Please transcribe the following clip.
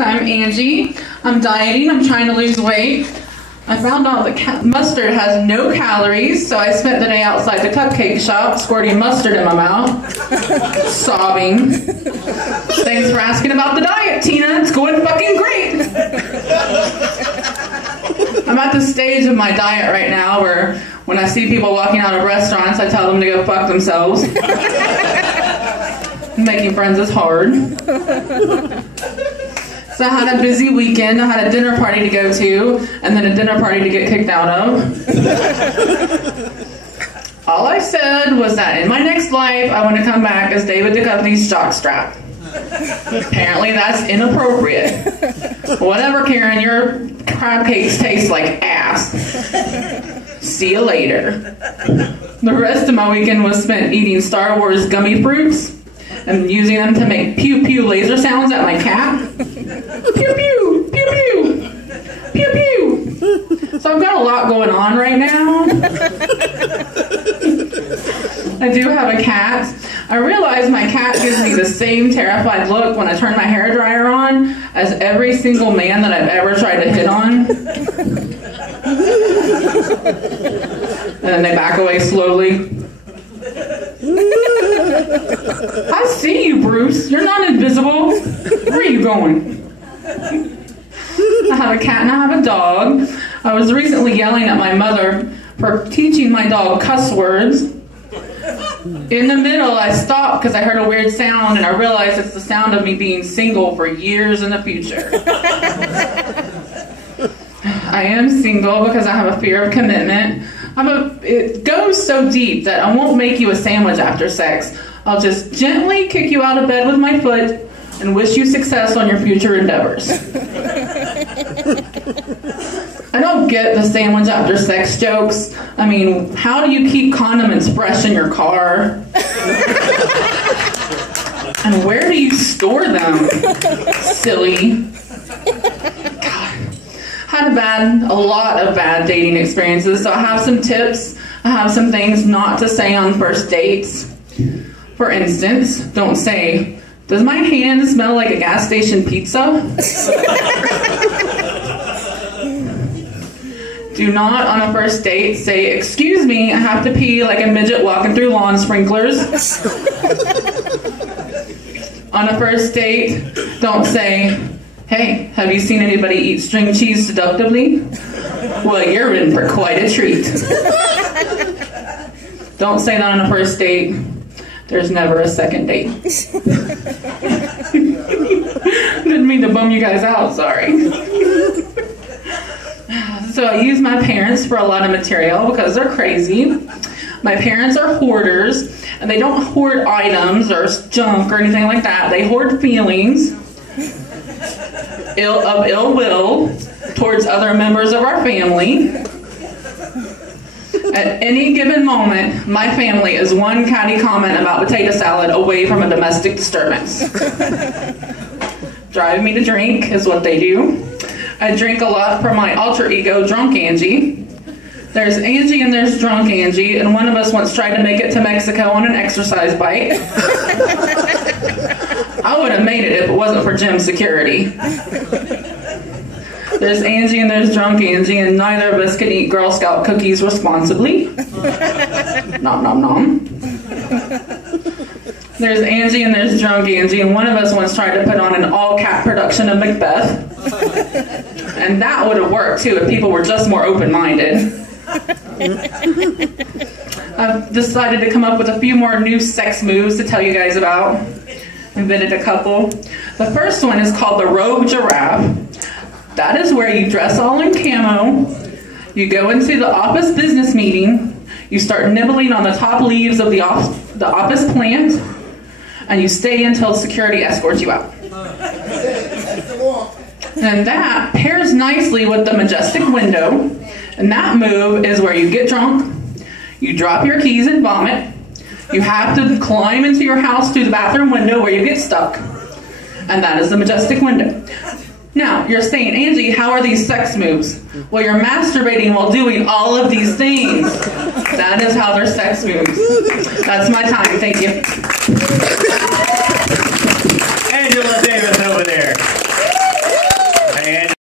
So I'm Angie. I'm dieting. I'm trying to lose weight. I found out that mustard has no calories, so I spent the day outside the cupcake shop squirting mustard in my mouth, sobbing. Thanks for asking about the diet, Tina. It's going fucking great. I'm at the stage of my diet right now where when I see people walking out of restaurants, I tell them to go fuck themselves. Making friends is hard. So I had a busy weekend. I had a dinner party to go to, and then a dinner party to get kicked out of. All I said was that in my next life, I want to come back as David Duchovny's jockstrap. Apparently that's inappropriate. Whatever, Karen, your crab cakes taste like ass. See you later. The rest of my weekend was spent eating Star Wars gummy fruits and using them to make pew-pew laser sounds at my cat. Pew-pew, pew-pew, pew-pew. So I've got a lot going on right now. I do have a cat. I realize my cat gives me the same terrified look when I turn my hairdryer on as every single man that I've ever tried to hit on. And then they back away slowly. I see you, Bruce. You're not invisible. Where are you going? I have a cat and I have a dog. I was recently yelling at my mother for teaching my dog cuss words. In the middle, I stopped because I heard a weird sound and I realized it's the sound of me being single for years in the future. I am single because I have a fear of commitment. It goes so deep that I won't make you a sandwich after sex. I'll just gently kick you out of bed with my foot and wish you success on your future endeavors. I don't get the sandwich after sex jokes. I mean, how do you keep condiments fresh in your car? And where do you store them? Silly. Had a lot of bad dating experiences, so I have some tips. I have some things not to say on first dates. For instance, don't say, "Does my hand smell like a gas station pizza?" Do not, on a first date, say, "Excuse me, I have to pee like a midget walking through lawn sprinklers." On a first date, don't say, "Hey, have you seen anybody eat string cheese seductively? Well, you're in for quite a treat." Don't say that on a first date. There's never a second date. Didn't mean to bum you guys out, sorry. So I use my parents for a lot of material because they're crazy. My parents are hoarders, and they don't hoard items or junk or anything like that. They hoard feelings of ill will towards other members of our family. At any given moment, my family is one catty comment about potato salad away from a domestic disturbance. Drive me to drink is what they do. I drink a lot for my alter ego, Drunk Angie. There's Angie and there's Drunk Angie, and one of us once tried to make it to Mexico on an exercise bike. I would have made it if it wasn't for gym security. There's Angie and there's Drunk Angie, and neither of us can eat Girl Scout cookies responsibly. Nom nom nom. There's Angie and there's Drunk Angie, and one of us once tried to put on an all-cat production of Macbeth. And that would have worked too if people were just more open-minded. I've decided to come up with a few more new sex moves to tell you guys about. Invented a couple. The first one is called the Rogue Giraffe. That is where you dress all in camo, you go into the office business meeting, you start nibbling on the top leaves of the office plant, and you stay until security escorts you out. And that pairs nicely with the majestic window, and that move is where you get drunk, you drop your keys and vomit, you have to climb into your house through the bathroom window where you get stuck, and that is the majestic window. Now, you're saying, Angie, how are these sex moves? Well, you're masturbating while doing all of these things. That is how they're sex moves. That's my time. Thank you. Angela Davis over there.